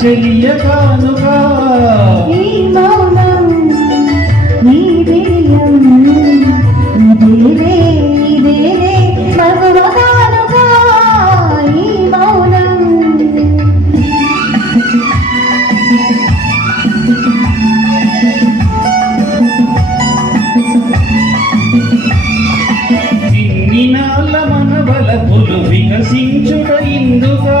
చెలియ కానుగా ఈ మౌనం ఈ బిడియం ఇదేలే ఇదేలే మగువగానుగా ఈ మౌనం. ఇన్ని నాళ్ళ మన బలపులు వికసించుట ఇందుగా.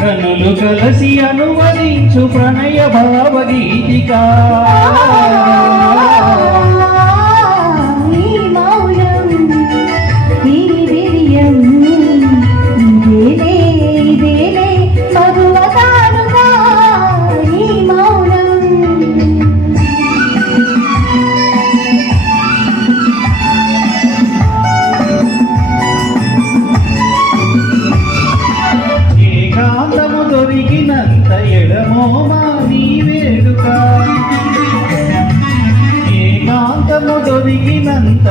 కనులు కలసి అనువదించు ప్రణయ భావగీతిక నీ వేడుక. ఏకాంతము దొరికినంత